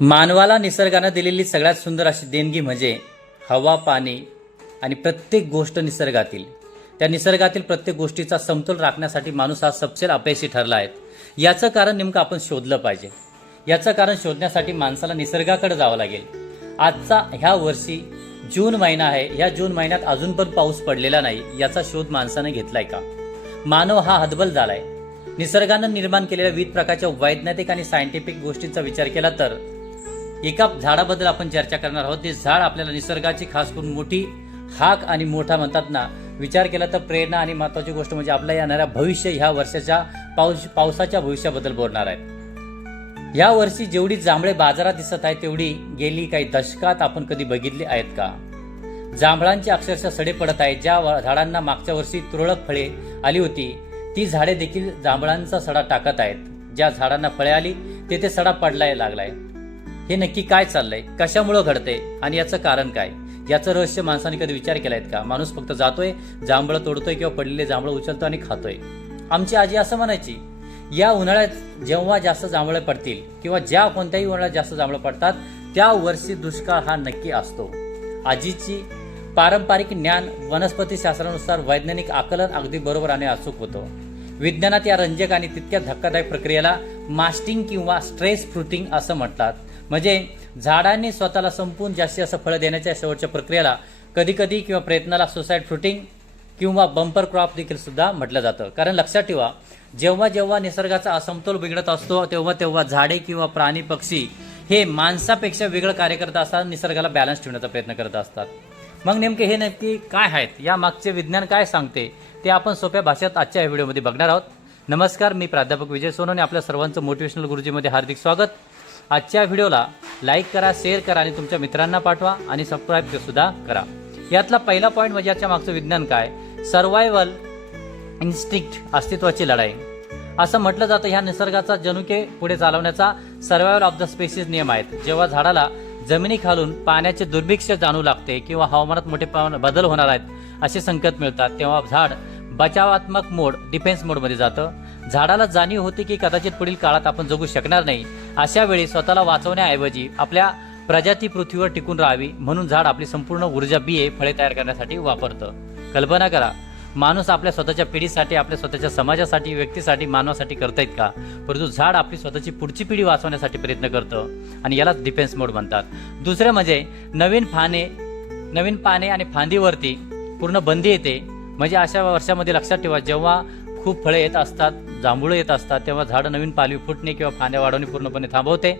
मानवाला निसर्गानं दिलेली सगळ्यात सुंदर अशी देणगी म्हणजे हवा, पाणी आणि प्रत्येक गोष्ट निसर्गातील. त्या निसर्गातील प्रत्येक गोष्टीचा समतोल राखण्यासाठी माणूस हा सबसेल अपयशी ठरला आहे. याचं कारण नेमकं आपण शोधलं पाहिजे. याचं कारण शोधण्यासाठी माणसाला निसर्गाकडे जावं लागेल. आजचा ह्या वर्षी जून महिना आहे. ह्या जून महिन्यात अजून पण पाऊस पडलेला नाही. याचा शोध माणसाने घेतलाय का? मानव हा हतबल झालाय. निसर्गानं निर्माण केलेल्या विविध प्रकारच्या वैज्ञानिक आणि सायंटिफिक गोष्टींचा विचार केला तर एका झाडाबद्दल आपण चर्चा करणार आहोत. ते झाड आपल्याला निसर्गाची खास करून मोठी हाक आणि मोठा म्हणतात ना. विचार केला तर प्रेरणा आणि महत्त्वाची गोष्ट म्हणजे आपल्या येणाऱ्या भविष्य ह्या वर्षाच्या पावसाच्या भविष्याबद्दल बोलणार आहेत. या वर्षी जेवढी जांभळे बाजारात दिसत आहेत तेवढी गेली काही दशकात आपण कधी बघितली आहेत का? जांभळांची अक्षरशः सडे पडत आहेत. ज्या झाडांना मागच्या वर्षी तुरळक फळे आली होती ती झाडे देखील जांभळांचा सडा टाकत आहेत. ज्या झाडांना फळे आली तेथे सडा पडलाय लागलाय. हे नक्की काय चाललंय? कशामुळे घडतंय आणि याचं कारण काय? याचं रहस्य माणसाने कधी विचार केलाय का? माणूस फक्त जातोय, जांभळं तोडतोय किंवा पडलेले जांभळं उचलतो आणि खातोय. आमची आजी असं म्हणायची, या उन्हाळ्यात जेव्हा जास्त जांभळं पडतील किंवा ज्या कोणत्याही उन्हाळ्यात जास्त जांभळं पडतात त्या वर्षी दुष्काळ हा नक्की असतो. आजीची पारंपरिक ज्ञान वनस्पतीशास्त्रानुसार वैज्ञानिक आकलन अगदी बरोबर आणि अचूक होतं. विज्ञानात या रंजक आणि तितक्या धक्कादायक प्रक्रियेला मास्टिंग किंवा स्ट्रेस फ्रुटिंग असं म्हणतात. म्हणजे झाडांनी स्वतःला संपून जास्तीत जास्त फळं देण्याच्या शेवटच्या प्रक्रियेला कधी कधी किंवा प्रयत्नाला सुसाईड फ्रुटिंग किंवा बंपर क्रॉप देखील सुद्धा म्हटलं जातं. कारण लक्षात ठेवा, जेव्हा जेव्हा निसर्गाचा असमतोल बिघडत असतो तेव्हा तेव्हा झाडे किंवा प्राणी पक्षी हे माणसापेक्षा वेगळं कार्य करत असतात. निसर्गाला बॅलन्स ठेवण्याचा प्रयत्न करत असतात. मग नेमके हे नक्की काय आहेत? या मागचे विज्ञान काय सांगते ते आपण सोप्या भाषेत आजच्या या व्हिडिओमध्ये बघणार आहोत. नमस्कार, मी प्राध्यापक विजय सोनवणे. आपल्या सर्वांचं मोटिवेशनल गुरुजीमध्ये हार्दिक स्वागत. आजच्या व्हिडिओला लाईक करा, शेअर करा आणि तुमच्या मित्रांना पाठवा आणि सबस्क्राईब सुद्धा करा. यातला पहिला पॉईंट म्हणजे याच्या मागचं विज्ञान काय? सर्वायवल इन्स्टिंक्ट, अस्तित्वाची लढाई. असं म्हटलं जातं ह्या निसर्गाचा जनुके पुढे चालवण्याचा सर्वायवल ऑफ द स्पेसिस नियम आहेत. जेव्हा झाडाला जमिनीखालून पाण्याचे दुर्भिक्ष जाणू लागते किंवा हवामानात मोठे बदल होणार आहेत असे संकेत मिळतात तेव्हा झाड बचावात्मक मोड, डिफेन्स मोडमध्ये जातं. झाडाला जाणीव होती की कदाचित पुढील काळात आपण जगू शकणार नाही. अशा वेळी स्वतःला वाचवण्याऐवजी आपल्या प्रजाती पृथ्वीवर टिकून राहावी म्हणून झाड आपली संपूर्ण ऊर्जा बिये, फळे तयार करण्यासाठी वापरतं. कल्पना करा, माणूस आपल्या स्वतःच्या पिढीसाठी, आपल्या स्वतःच्या समाजासाठी, व्यक्तीसाठी, मानवासाठी करतायत का? परंतु झाड आपली स्वतःची पुढची पिढी वाचवण्यासाठी प्रयत्न करतं आणि यालाच डिफेन्स मोड म्हणतात. दुसरे म्हणजे नवीन पाने आणि फांदीवरती पूर्ण बंदी येते. म्हणजे अशा वर्षामध्ये लक्षात ठेवा, जेव्हा खूप फळे येत असतात, जांभूळ येत असतात तेव्हा झाडं नवीन पालवी फुटणे किंवा फांद्या वाढवणे पूर्णपणे थांबवते.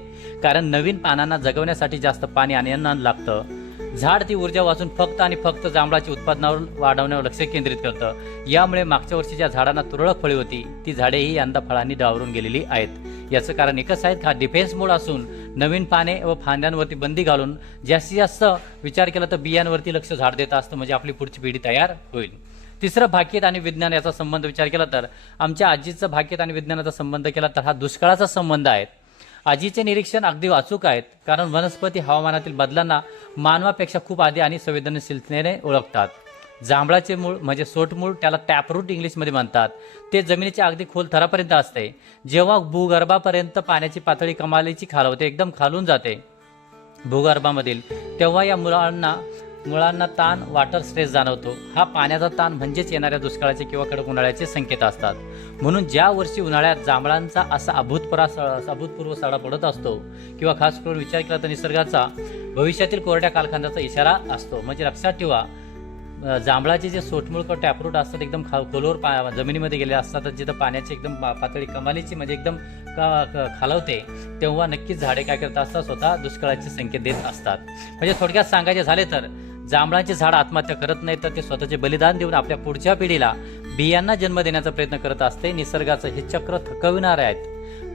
कारण नवीन पानांना जगवण्यासाठी जास्त पाणी आणि अन्न लागतं. झाड ती ऊर्जा वाचून फक्त आणि फक्त जांभळाच्या उत्पादनावर वाढवण्यावर लक्ष केंद्रित करतं. यामुळे मागच्या वर्षी ज्या झाडांना तुरळक फळे होती ती झाडेही यंदा फळांनी डावरून गेलेली आहेत. याचं कारण एकच आहे, हा डिफेन्स मोड असून नवीन पाने व फांद्यांवरती बंदी घालून जास्तीत जास्त विचार केला तर बियांवरती लक्ष झाड देत असतं. म्हणजे आपली पुढची पिढी तयार होईल. तिसरं, भाग्येत आणि विज्ञान याचा संबंध विचार केला तर आमच्या आजीचं भाग्येत आणि विज्ञानाचा संबंध केला तर हा दुष्काळाचा संबंध आहे. आजीचे निरीक्षण अगदी अचूक आहेत. कारण वनस्पती हवामानातील बदलांना मानवापेक्षा खूप आधी आणि संवेदनशीलतेने ओळखतात. जांभळाचे मूळ म्हणजे सोटमूळ, त्याला टॅपरूट इंग्लिशमध्ये म्हणतात, ते जमिनीच्या अगदी खोल थरापर्यंत असते. जेव्हा भूगर्भापर्यंत पाण्याची पातळी कमालीची खालवते, एकदम खालून जाते भूगर्भामधील, तेव्हा या मुळांना ताण, वॉटर स्ट्रेस जाणवतो. हा पाण्याचा ताण म्हणजेच येणाऱ्या दुष्काळाचे किंवा कडक उन्हाळ्याचे संकेत असतात. म्हणून ज्या वर्षी उन्हाळ्यात जांभळांचा असा अभूतपूर्व सडा पडत असतो किंवा खास करून विचार केला तर निसर्गाचा भविष्यातील कोरड्या कालखंडाचा इशारा असतो. म्हणजे लक्षात ठेवा, जांभळाचे जे सोटमूळ किंवा टॅपरूट असतात एकदम खोलवर जमिनीमध्ये गेले असतात, जिथं पाण्याची एकदम पातळी कमालीची म्हणजे एकदम खालवते, तेव्हा नक्कीच झाडे काय करत असतात, स्वतः दुष्काळाचे संकेत देत असतात. म्हणजे थोडक्यात सांगायचे झाले तर जांभळाचे झाड आत्महत्या करत नाही तर ते स्वतःचे बलिदान देऊन आपल्या पुढच्या पिढीला बियांना जन्म देण्याचा प्रयत्न करत असते. निसर्गाचं हे चक्र थकविणारे आहेत,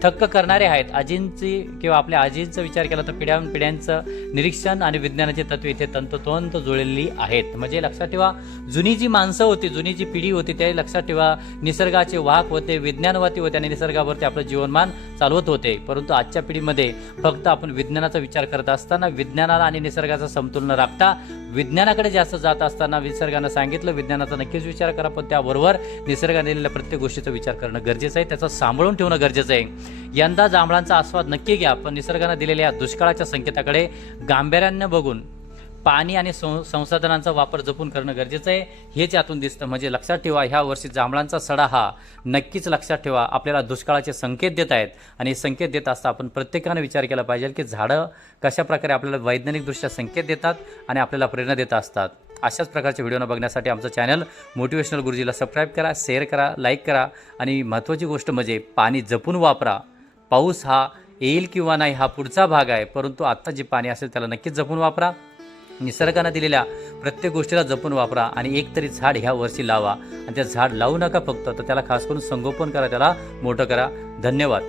थक्क करणारे आहेत. आजींची किंवा आपल्या आजींचा विचार केला तर पिढ्यांचं निरीक्षण आणि विज्ञानाची तत्वे इथे तंतोतंत जुळलेली आहेत. म्हणजे लक्षात ठेवा, जुनी जी माणसं होती, जुनी जी पिढी होती ते लक्षात ठेवा निसर्गाचे वाहक होते, विज्ञानवादी होते आणि निसर्गावरती आपलं जीवनमान चालवत होते. परंतु आजच्या पिढीमध्ये फक्त आपण विज्ञानाचा विचार करत असताना विज्ञानाला आणि निसर्गाचा समतोल न राखता विज्ञानाकडे जास्त जात असताना निसर्गानं सांगितलं विज्ञानाचा नक्कीच विचार करा, पण त्याबरोबर निसर्गाने दिलेल्या प्रत्येक गोष्टीचा विचार करणं गरजेचं आहे, त्याचा सांभाळून ठेवणं गरजेचं आहे. यंदा जांभळांचा आस्वाद नक्की घ्या, पण निसर्गाने दिलेल्या दुष्काळाच्या संकेताकडे गांभीर्याने बघून पाणी आणि संसाधनांचा वापर जपून करणं गरजेचं आहे, हेच यातून दिसतं. म्हणजे लक्षात ठेवा, ह्या वर्षी जांभळांचा सडा हा नक्कीच लक्षात ठेवा आपल्याला दुष्काळाचे संकेत देत आहेत. आणि संकेत देत असता आपण प्रत्येकाने विचार केला पाहिजे की झाडं कशा प्रकारे आपल्याला वैज्ञानिकदृष्ट्या संकेत देतात आणि आपल्याला प्रेरणा देत असतात. अशाच प्रकारच्या व्हिडिओ बघण्यासाठी आमचं चॅनल मोटिवेशनल गुरुजीला सबस्क्राईब करा, शेअर करा, लाईक करा. आणि महत्त्वाची गोष्ट म्हणजे पाणी जपून वापरा. पाऊस हा येईल किंवा नाही हा पुढचा भाग आहे, परंतु आत्ता जे पाणी असेल त्याला नक्कीच जपून वापरा. निसर्गानं दिलेल्या प्रत्येक गोष्टीला जपून वापरा आणि एक तरी झाड ह्या वर्षी लावा. आणि त्या झाड लावू नका फक्त, तर त्याला खास करून संगोपन करा, त्याला मोठं करा. धन्यवाद.